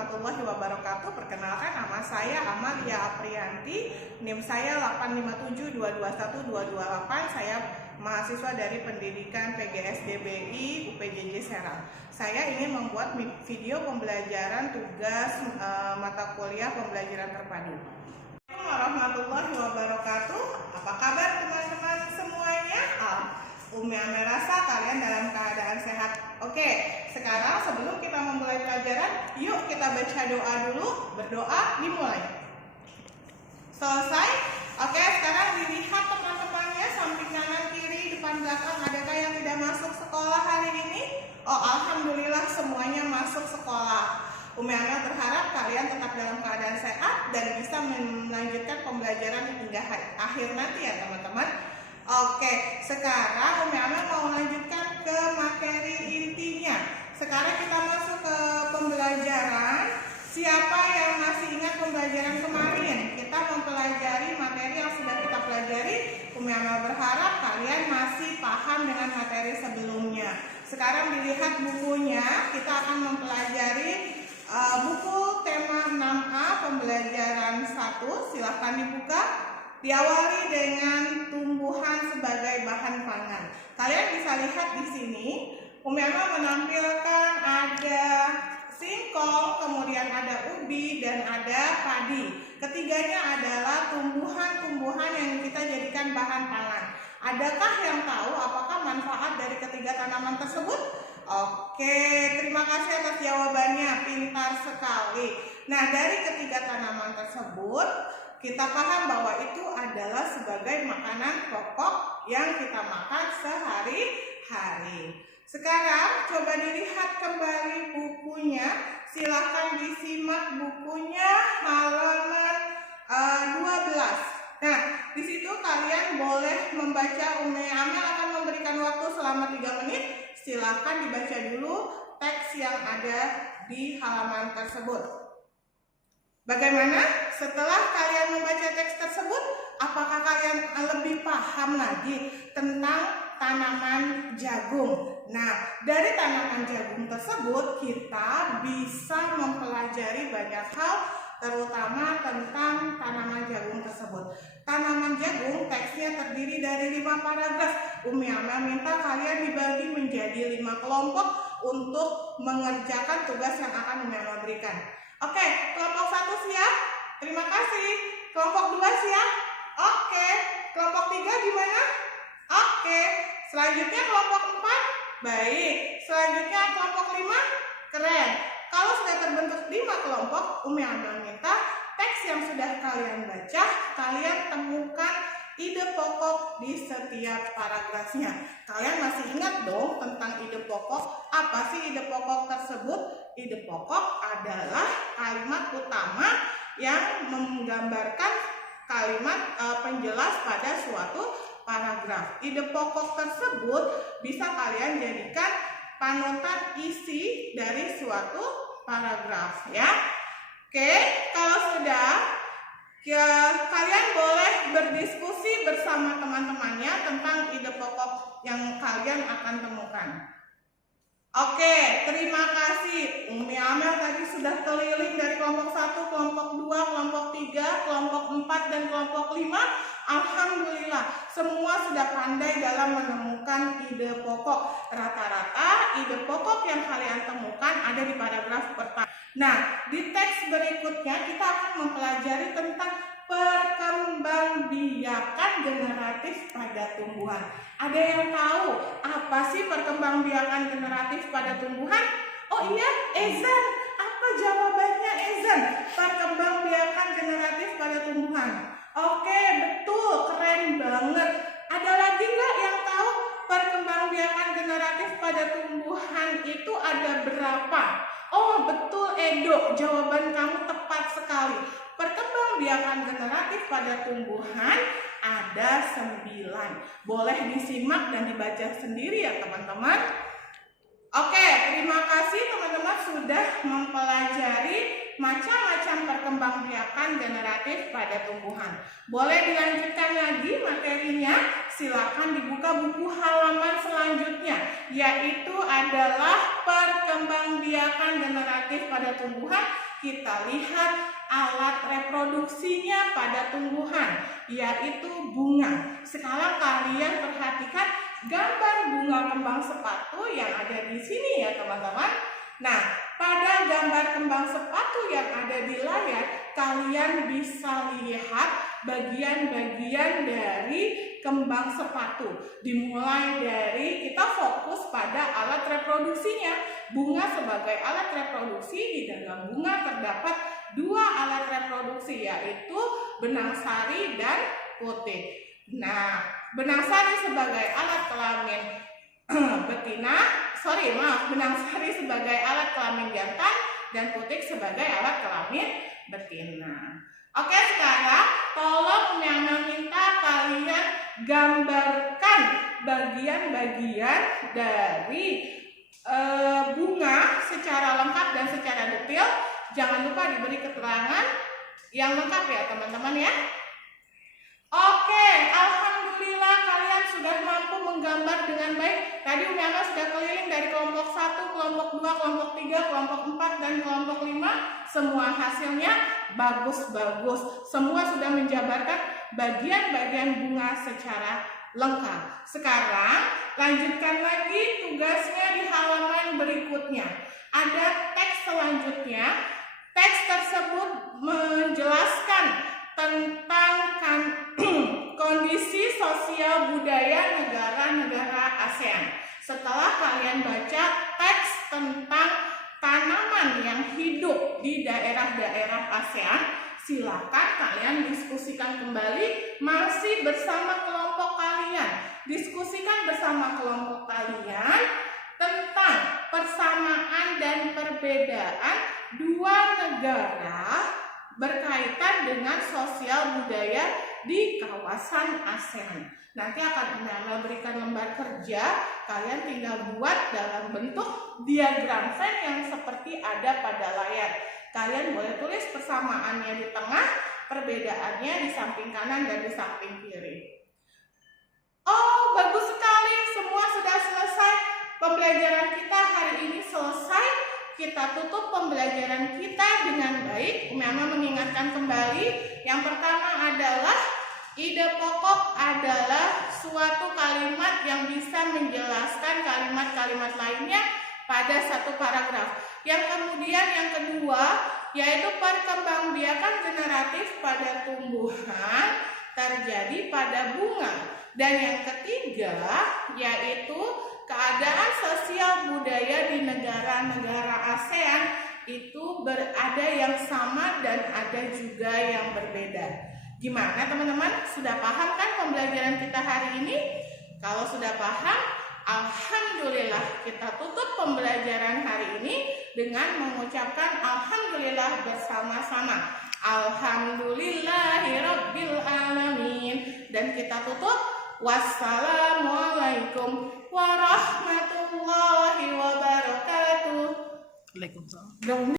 warahmatullahi wabarakatuh. Perkenalkan, nama saya Amalia Aprianti, NIM saya 857221228. Saya mahasiswa dari Pendidikan PGSDBI UPJJ Serang. Saya ingin membuat video pembelajaran tugas mata kuliah pembelajaran terpadu. Assalamualaikum warahmatullahi wabarakatuh. Apa kabar teman-teman semuanya? Umi Amel rasa kalian dalam keadaan sehat. Oke, sekarang sebelum kita memulai pelajaran, yuk kita baca doa dulu. Berdoa, dimulai. Selesai? Oke, sekarang dilihat teman-temannya, samping kanan kiri, depan belakang, adakah yang tidak masuk sekolah hari ini? Oh, alhamdulillah semuanya masuk sekolah. Umi Amel berharap kalian tetap dalam keadaan sehat dan bisa melanjutkan pembelajaran hingga akhir nanti ya teman-teman. Oke, sekarang Umi Amel mau lanjutkan ke materi intinya. Sekarang kita masuk ke pembelajaran. Siapa yang masih ingat pembelajaran kemarin? Kita mempelajari materi yang sudah kita pelajari. Umi Amel berharap kalian masih paham dengan materi sebelumnya. Sekarang dilihat bukunya. Kita akan mempelajari buku tema 6A pembelajaran 1. Silahkan dibuka. Diawali dengan tumbuhan sebagai bahan pangan. Kalian bisa lihat di sini, Umi Amel menampilkan ada singkong, kemudian ada ubi, dan ada padi. Ketiganya adalah tumbuhan-tumbuhan yang kita jadikan bahan pangan. Adakah yang tahu apakah manfaat dari ketiga tanaman tersebut? Oke, terima kasih atas jawabannya, pintar sekali. Nah, dari ketiga tanaman tersebut, kita paham bahwa itu adalah sebagai makanan pokok yang kita makan sehari-hari. Sekarang coba dilihat kembali bukunya. Silahkan disimak bukunya halaman 12. Nah, di situ kalian boleh membaca. Umi Amel akan memberikan waktu selama 3 menit. Silahkan dibaca dulu teks yang ada di halaman tersebut. Bagaimana? Setelah kalian membaca teks tersebut, apakah kalian lebih paham lagi tentang tanaman jagung? Nah, dari tanaman jagung tersebut kita bisa mempelajari banyak hal, terutama tentang tanaman jagung tersebut. Tanaman jagung teksnya terdiri dari 5 paragraf. Umi Amel minta kalian dibagi menjadi 5 kelompok untuk mengerjakan tugas yang akan Umi Amel berikan. Oke, kelompok 1 siap? Terima kasih. Kelompok 2 siap? Oke. Kelompok 3 gimana? Oke. Selanjutnya kelompok 4? Baik. Selanjutnya kelompok 5? Keren. Kalau sudah terbentuk 5 kelompok, Umi Amel minta teks yang sudah kalian baca, kalian temukan ide pokok di setiap paragrafnya. Kalian masih ingat dong tentang ide pokok? Apa sih ide pokok tersebut? Ide pokok adalah kalimat utama yang menggambarkan kalimat penjelas pada suatu paragraf. Ide pokok tersebut bisa kalian jadikan panutan isi dari suatu paragraf ya. Oke, kalau sudah kalian boleh berdiskusi bersama teman-temannya tentang ide pokok yang kalian akan temukan. Oke, terima kasih. Umi Amel tadi sudah keliling dari kelompok 1, kelompok 2, kelompok 3, kelompok 4, dan kelompok 5. Alhamdulillah, semua sudah pandai dalam menemukan ide pokok. Rata-rata ide pokok yang kalian temukan ada di paragraf pertama. Nah, di teks berikutnya kita akan mempelajari tentang perkembangbiakan generatif pada tumbuhan. Ada yang tahu apa sih perkembangbiakan generatif pada tumbuhan? Oh iya, Ezan. Apa jawabannya Ezan? Perkembangbiakan generatif pada tumbuhan. Oke, betul, keren banget. Ada lagi nggak yang tahu perkembangbiakan generatif pada tumbuhan itu ada berapa? Oh, betul Edo, jawaban kamu tepat sekali. Perkembangbiakan generatif pada tumbuhan ada 9. Boleh disimak dan dibaca sendiri ya teman-teman. Oke, terima kasih teman-teman sudah mempelajari macam-macam perkembangbiakan generatif pada tumbuhan. Boleh dilanjutkan lagi materinya? Silakan dibuka buku halaman selanjutnya, yaitu adalah perkembangbiakan generatif pada tumbuhan kita lihat alat reproduksinya pada tumbuhan, yaitu bunga. Sekarang kalian perhatikan gambar bunga kembang sepatu yang ada di sini ya teman-teman. Nah, pada gambar kembang sepatu yang ada di layar, kalian bisa lihat bagian-bagian dari kembang sepatu. Dimulai dari kita fokus pada alat reproduksinya. Bunga sebagai alat reproduksi, di dalam bunga terdapat dua alat reproduksi, yaitu benang sari dan putik. Nah, benang sari sebagai alat kelamin benang sari sebagai alat kelamin jantan dan putik sebagai alat kelamin betina. Oke, sekarang tolong Mama minta kalian gambarkan bagian-bagian dari bunga secara lengkap dan secara detail. Jangan lupa diberi keterangan yang lengkap ya teman-teman ya. Oke, alhamdulillah kalian sudah mampu menggambar dengan baik. Tadi Mama sudah keliling dari kelompok 1, kelompok 2, kelompok 3, kelompok 4, dan kelompok 5. Semua hasilnya bagus-bagus. Semua sudah menjabarkan bagian-bagian bunga secara lengkap. Sekarang lanjutkan lagi tugasnya di halaman berikutnya. Ada teks selanjutnya. Teks tersebut menjelaskan tentang kondisi sosial budaya negara-negara ASEAN. Setelah kalian baca teks tentang tanaman yang hidup di daerah-daerah ASEAN, silakan kalian diskusikan kembali masih bersama kelompok kalian. Diskusikan bersama kelompok kalian tentang persamaan dan perbedaan dua negara berkaitan dengan sosial budaya di kawasan ASEAN. Nanti akan Mama berikan lembar kerja, kalian tinggal buat dalam bentuk diagram Venn yang seperti ada pada layar. Kalian boleh tulis persamaannya di tengah, perbedaannya di samping kanan dan di samping kiri. Oh, bagus sekali, semua sudah selesai. Pembelajaran kita hari ini selesai. Kita tutup pembelajaran kita dengan baik. Mama mengingatkan kembali, yang pertama adalah ide pokok adalah suatu kalimat yang bisa menjelaskan kalimat-kalimat lainnya pada satu paragraf. Yang kemudian yang kedua yaitu perkembangbiakan generatif pada tumbuhan terjadi pada bunga. Dan yang ketiga yaitu keadaan sosial budaya di negara-negara ASEAN itu berada yang sama dan ada juga yang berbeda. Gimana teman-teman? Sudah paham kan pembelajaran kita hari ini? Kalau sudah paham, alhamdulillah, kita tutup pembelajaran hari ini dengan mengucapkan alhamdulillah bersama-sama. Alhamdulillahirabbil alamin. Dan kita tutup wassalamualaikum warahmatullahi wabarakatuh. Waalaikumsalam.